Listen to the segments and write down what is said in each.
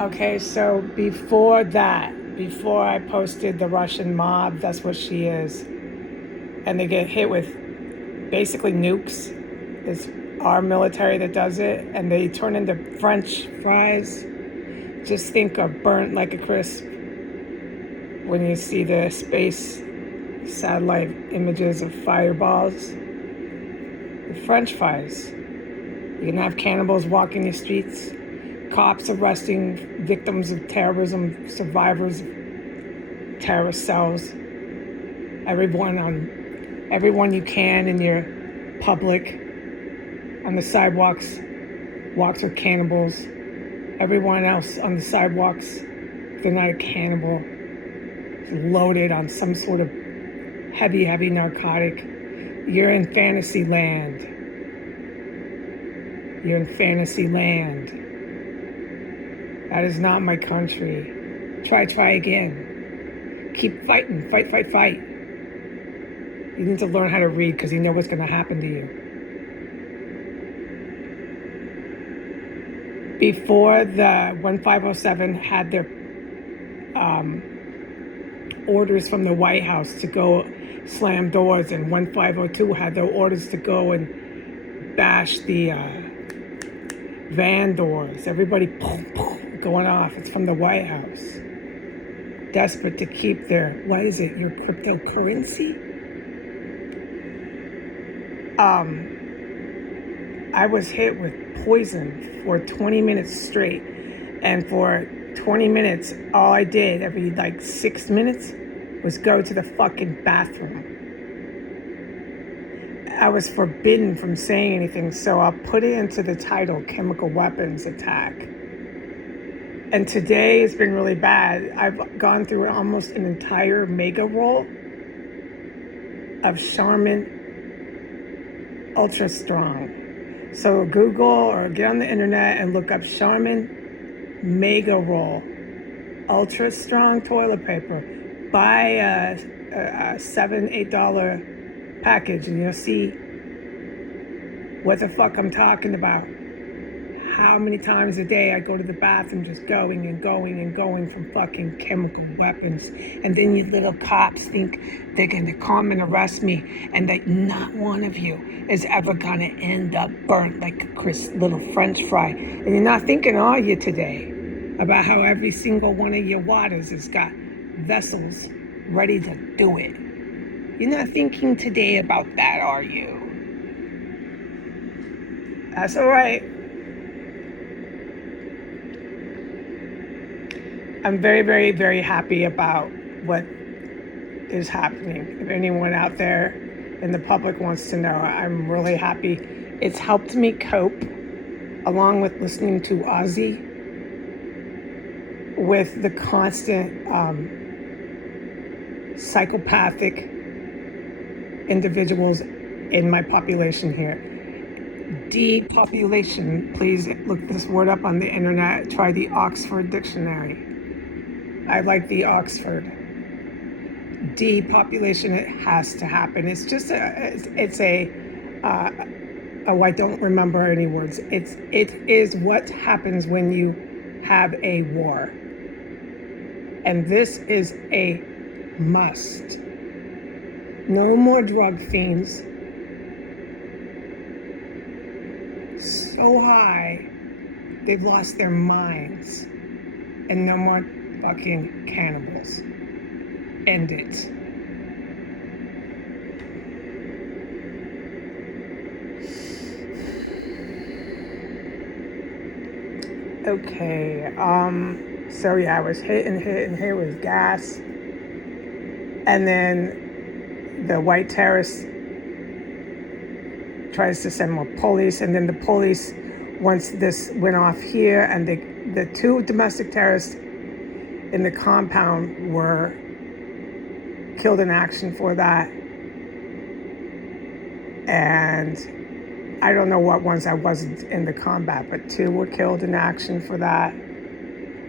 Okay, so before I posted the Russian mob, that's what she is. And they get hit with basically nukes. It's our military that does it, and they turn into French fries. Just think of burnt like a crisp when you see the space satellite images of fireballs. The French fries. You can have cannibals walking the streets, cops arresting victims of terrorism, survivors of terrorist cells, everyone you can in your public, on the sidewalks are cannibals. Everyone else on the sidewalks, if they're not a cannibal, is loaded on some sort of heavy narcotic. You're in fantasy land. You're in fantasy land. That is not my country. Try again. Keep fighting. Fight. You need to learn how to read because you know what's going to happen to you. Before the 1507 had their orders from the White House to go slam doors, and 1502 had their orders to go and bash the van doors. Everybody going off. It's from the White House. Desperate to keep their, what is it, your cryptocurrency? I was hit with poison for 20 minutes straight. And for 20 minutes, all I did every 6 minutes was go to the fucking bathroom. I was forbidden from saying anything, so I'll put it into the title, Chemical Weapons Attack. And today has been really bad. I've gone through almost an entire mega roll of Charmin Ultra Strong. So Google or get on the internet and look up Charmin Mega Roll Ultra Strong toilet paper. Buy a $7-8 package and you'll see what the fuck I'm talking about. How many times a day I go to the bathroom just going from fucking chemical weapons. And then you little cops think they're going to come and arrest me, and that not one of you is ever going to end up burnt like a little French fry. And you're not thinking, are you, today, about how every single one of your waters has got vessels ready to do it. You're not thinking today about that, are you? That's all right. I'm very, very, very happy about what is happening. If anyone out there in the public wants to know, I'm really happy. It's helped me cope, along with listening to Ozzy, with the constant psychopathic individuals in my population here. Depopulation, please look this word up on the internet. Try the Oxford Dictionary. I like the Oxford. Depopulation, it has to happen. It's just I don't remember any words. It is what happens when you have a war. And this is a must. No more drug fiends. So high, they've lost their minds. And no more fucking cannibals. End it. Okay, so yeah, I was hit with gas. And then the white terrorist tries to send more police, and then the police, once this went off here, and the two domestic terrorists in the compound were killed in action for that. And I don't know what ones I wasn't in the combat, but 2 were killed in action for that.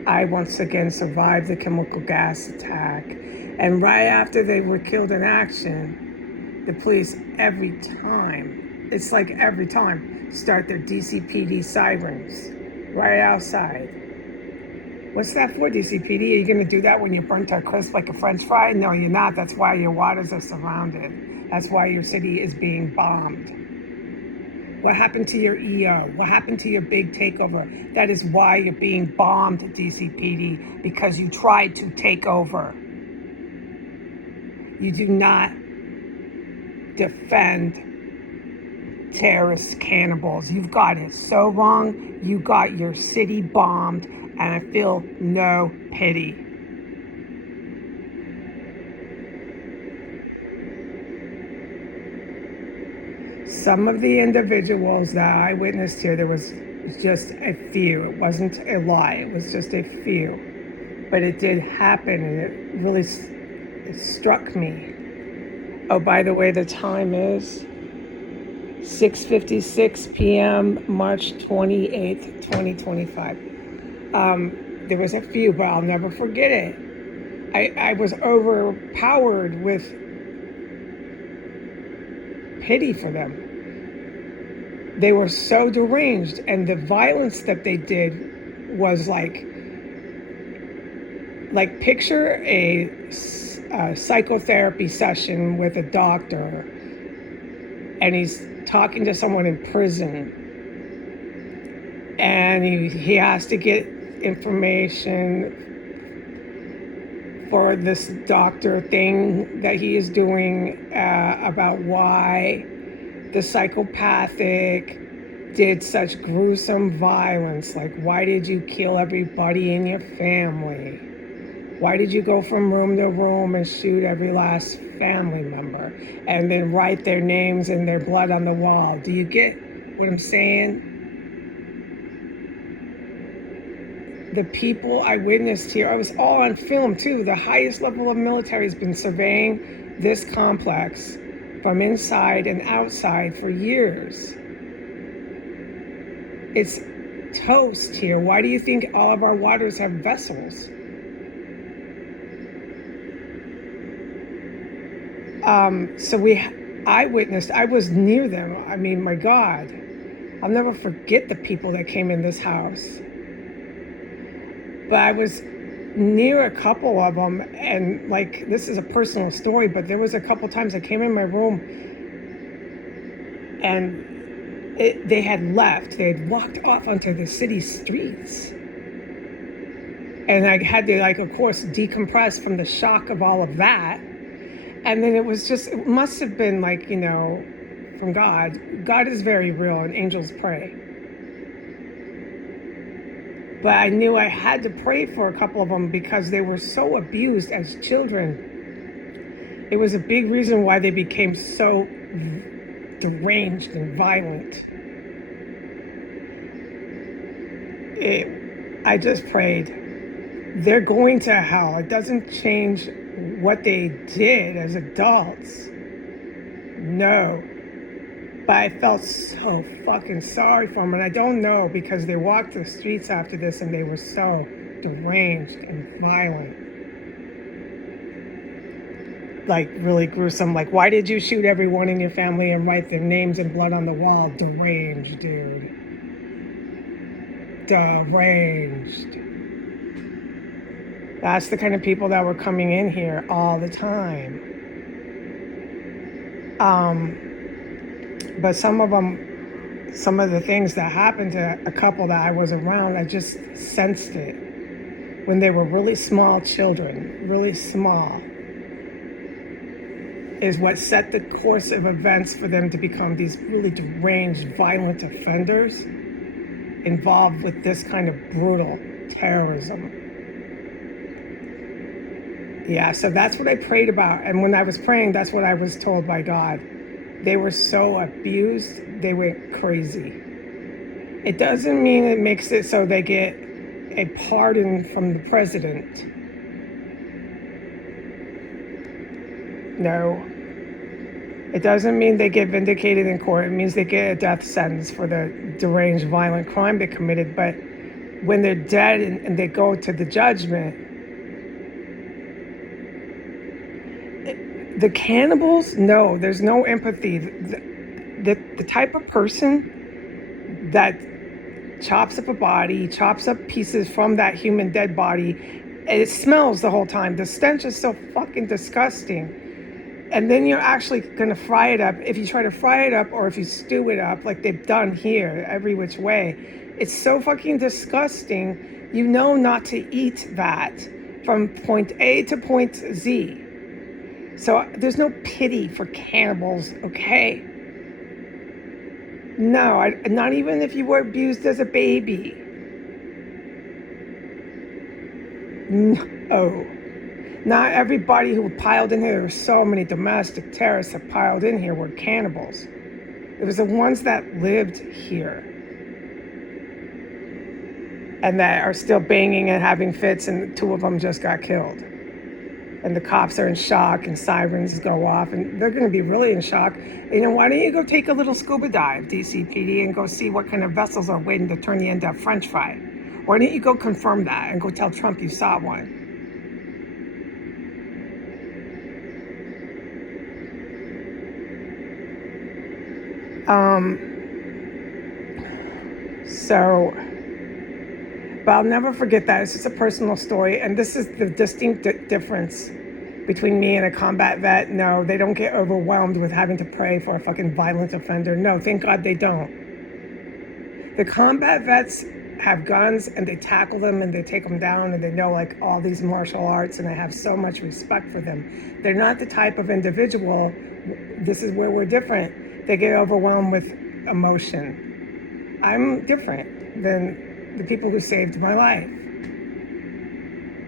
I once again survived the chemical gas attack. And right after they were killed in action, the police every time start their DCPD sirens right outside. What's that for, DCPD? Are you going to do that when you're burnt to a crisp like a French fry? No, you're not. That's why your waters are surrounded. That's why your city is being bombed. What happened to your EO? What happened to your big takeover? That is why you're being bombed, DCPD, because you tried to take over. You do not defend terrorist cannibals. You've got it so wrong. You got your city bombed, and I feel no pity. Some of the individuals that I witnessed here, there was just a few. It wasn't a lot. It was just a few. But it did happen, and it really struck me. Oh, by the way, the time is 6:56 p.m., March 28th, 2025. There was a few, but I'll never forget it. I was overpowered with pity for them. They were so deranged, and the violence that they did was like picture a psychotherapy session with a doctor, and he's talking to someone in prison, and he has to get information for this doctor thing that he is doing about why the psychopathic did such gruesome violence. Like, why did you kill everybody in your family? Why did you go from room to room and shoot every last family member and then write their names and their blood on the wall? Do you get what I'm saying? The people I witnessed here, I was all on film too. The highest level of military has been surveying this complex from inside and outside for years. It's toast here. Why do you think all of our waters have vessels? I witnessed, I was near them. I mean, my God, I'll never forget the people that came in this house. But I was near a couple of them, and like, this is a personal story, but there was a couple times I came in my room and they had left. They had walked off onto the city streets. And I had to, like, of course, decompress from the shock of all of that. And then it was just, it must have been like, you know, from God. God is very real, and angels pray. But I knew I had to pray for a couple of them because they were so abused as children. It was a big reason why they became so deranged and violent. I just prayed. They're going to hell. It doesn't change what they did as adults. No. But I felt so fucking sorry for them. And I don't know, because they walked the streets after this and they were so deranged and violent. Like, really gruesome. Like, why did you shoot everyone in your family and write their names in blood on the wall? Deranged, dude. Deranged. That's the kind of people that were coming in here all the time. But some of the things that happened to a couple that I was around, I just sensed it. When they were really small children, really small, is what set the course of events for them to become these really deranged, violent offenders involved with this kind of brutal terrorism. Yeah, so that's what I prayed about. And when I was praying, that's what I was told by God. They were so abused, they went crazy. It doesn't mean it makes it so they get a pardon from the president. No. It doesn't mean they get vindicated in court. It means they get a death sentence for the deranged, violent crime they committed. But when they're dead and they go to the judgment, the cannibals, no, there's no empathy. The type of person that chops up a body, chops up pieces from that human dead body, and it smells the whole time. The stench is so fucking disgusting. And then you're actually gonna fry it up. If you try to fry it up or if you stew it up like they've done here, every which way, it's so fucking disgusting. You know not to eat that from point A to point Z. So there's no pity for cannibals, okay? No, not even if you were abused as a baby. No. Not everybody who piled in here, there were so many domestic terrorists that piled in here were cannibals. It was the ones that lived here and that are still banging and having fits, and 2 of them just got killed. And the cops are in shock and sirens go off and they're going to be really in shock. You know, why don't you go take a little scuba dive, DCPD, and go see what kind of vessels are waiting to turn you into a French fry? Why don't you go confirm that and go tell Trump you saw one? But I'll never forget that. It's just a personal story. And this is the distinct difference between me and a combat vet. No, they don't get overwhelmed with having to pray for a fucking violent offender. No, thank God they don't. The combat vets have guns and they tackle them and they take them down and they know like all these martial arts and I have so much respect for them. They're not the type of individual, this is where we're different, they get overwhelmed with emotion. I'm different than the people who saved my life.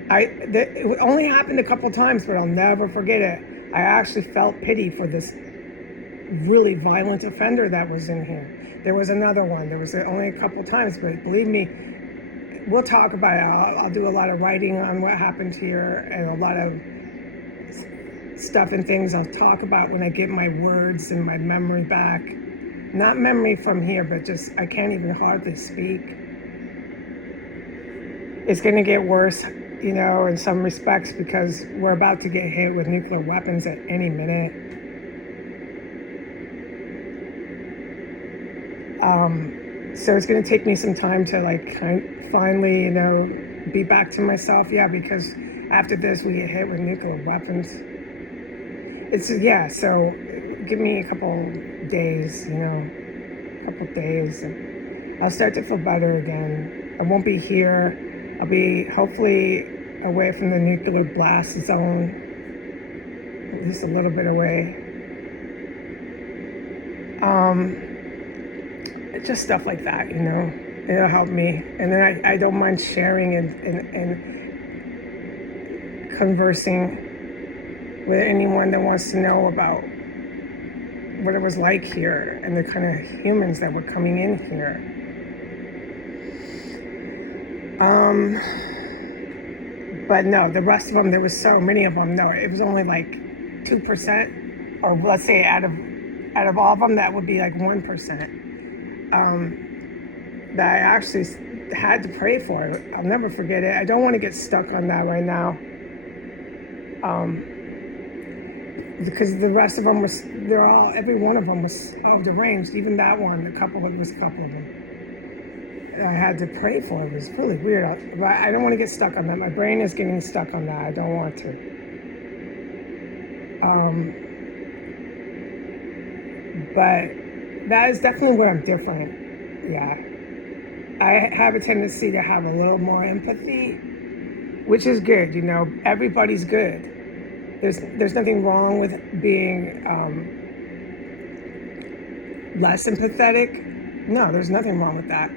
It only happened a couple times, but I'll never forget it. I actually felt pity for this really violent offender that was in here. There was another one. There was only a couple times, but believe me, we'll talk about it. I'll do a lot of writing on what happened here and a lot of stuff and things I'll talk about when I get my words and my memory back. Not memory from here, but just I can't even hardly speak. It's going to get worse, you know, in some respects because we're about to get hit with nuclear weapons at any minute. So it's going to take me some time to like finally, you know, be back to myself. Yeah, because after this we get hit with nuclear weapons. So give me a couple days, you know, and I'll start to feel better again. I won't be here. I'll be hopefully away from the nuclear blast zone, at least a little bit away. Just stuff like that, you know, it'll help me. And then I don't mind sharing and conversing with anyone that wants to know about what it was like here and the kind of humans that were coming in here. But no, the rest of them, there was so many of them. No, it was only like 2%, or let's say out of all of them, that would be like 1%. That I actually had to pray for. I'll never forget it. I don't want to get stuck on that right now. Because the rest of them every one of them was deranged. Even that one, a couple of them. I had to pray for. It was really weird. I don't want to get stuck on that. My brain is getting stuck on that. I don't want to. But that is definitely where I'm different. Yeah. I have a tendency to have a little more empathy, which is good. You know, everybody's good. There's nothing wrong with being less empathetic. No, there's nothing wrong with that.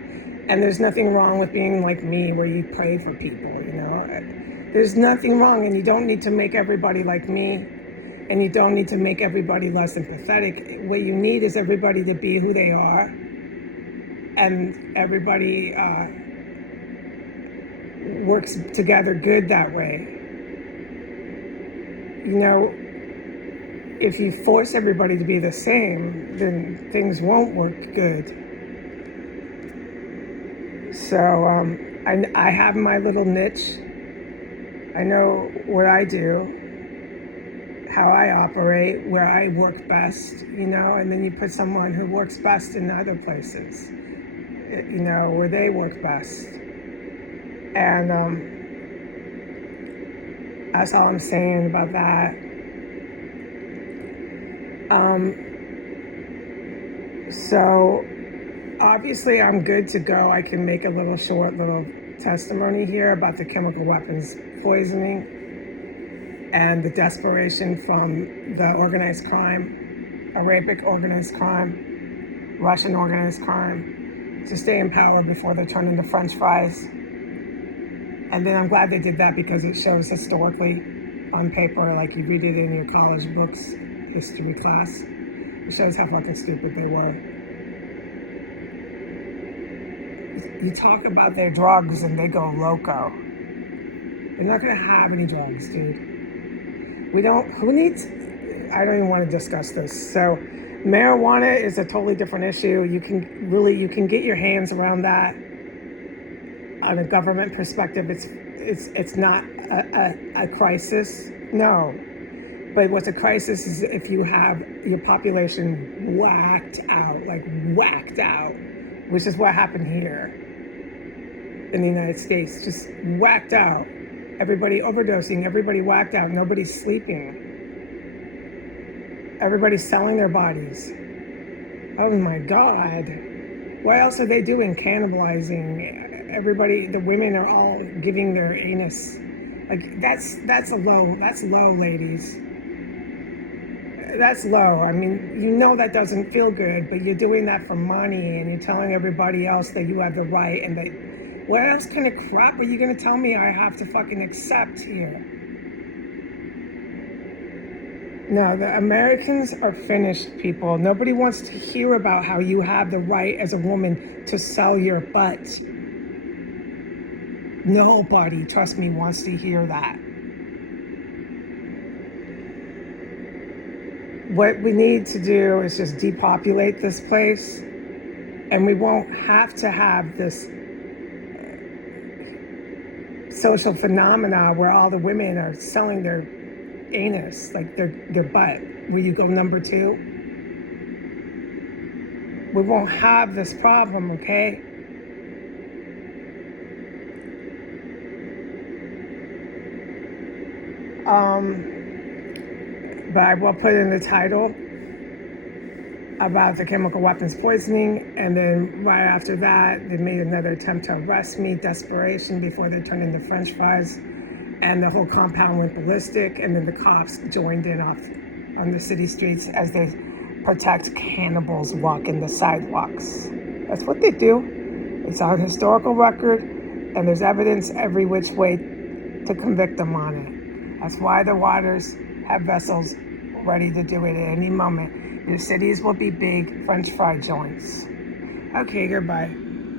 And there's nothing wrong with being like me, where you pray for people, you know. There's nothing wrong, and you don't need to make everybody like me, and you don't need to make everybody less empathetic. What you need is everybody to be who they are, and everybody works together good that way. You know, if you force everybody to be the same, then things won't work good. So I have my little niche. I know what I do, how I operate, where I work best, you know, and then you put someone who works best in other places. where they work best. And that's all I'm saying about that. So obviously I'm good to go. I can make a short testimony here about the chemical weapons poisoning and the desperation from the organized crime, Arabic organized crime, Russian organized crime, to stay in power before they're turned into French fries. And then I'm glad they did that because it shows historically on paper, like you read it in your college books, history class. It shows how fucking stupid they were. You talk about their drugs and they go loco. They're not gonna have any drugs, dude. I don't even want to discuss this. So marijuana is a totally different issue. You can get your hands around that. On a government perspective, it's not a crisis. No. But what's a crisis is if you have your population whacked out, which is what happened here in the United States, just whacked out. Everybody overdosing, everybody whacked out, nobody's sleeping. Everybody's selling their bodies. Oh my God. What else are they doing? Cannibalizing. Everybody, the women are all giving their anus. Like that's low, ladies. That's low. I mean, that doesn't feel good, but you're doing that for money and you're telling everybody else that you have the right and that, what else kind of crap are you going to tell me I have to fucking accept here? No, the Americans are finished, people. Nobody wants to hear about how you have the right as a woman to sell your butt. Nobody, trust me, wants to hear that. What we need to do is just depopulate this place, and we won't have to have this social phenomena where all the women are selling their anus, like their butt, where you go number 2. We won't have this problem, okay? But I will put in the title about the chemical weapons poisoning, and then right after that, they made another attempt to arrest me, desperation before they turned into French fries, and the whole compound went ballistic, and then the cops joined in off on the city streets as they protect cannibals walking the sidewalks. That's what they do. It's on historical record, and there's evidence every which way to convict them on it. That's why the waters have vessels ready to do it at any moment. Your cities will be big French fry joints. Okay, goodbye.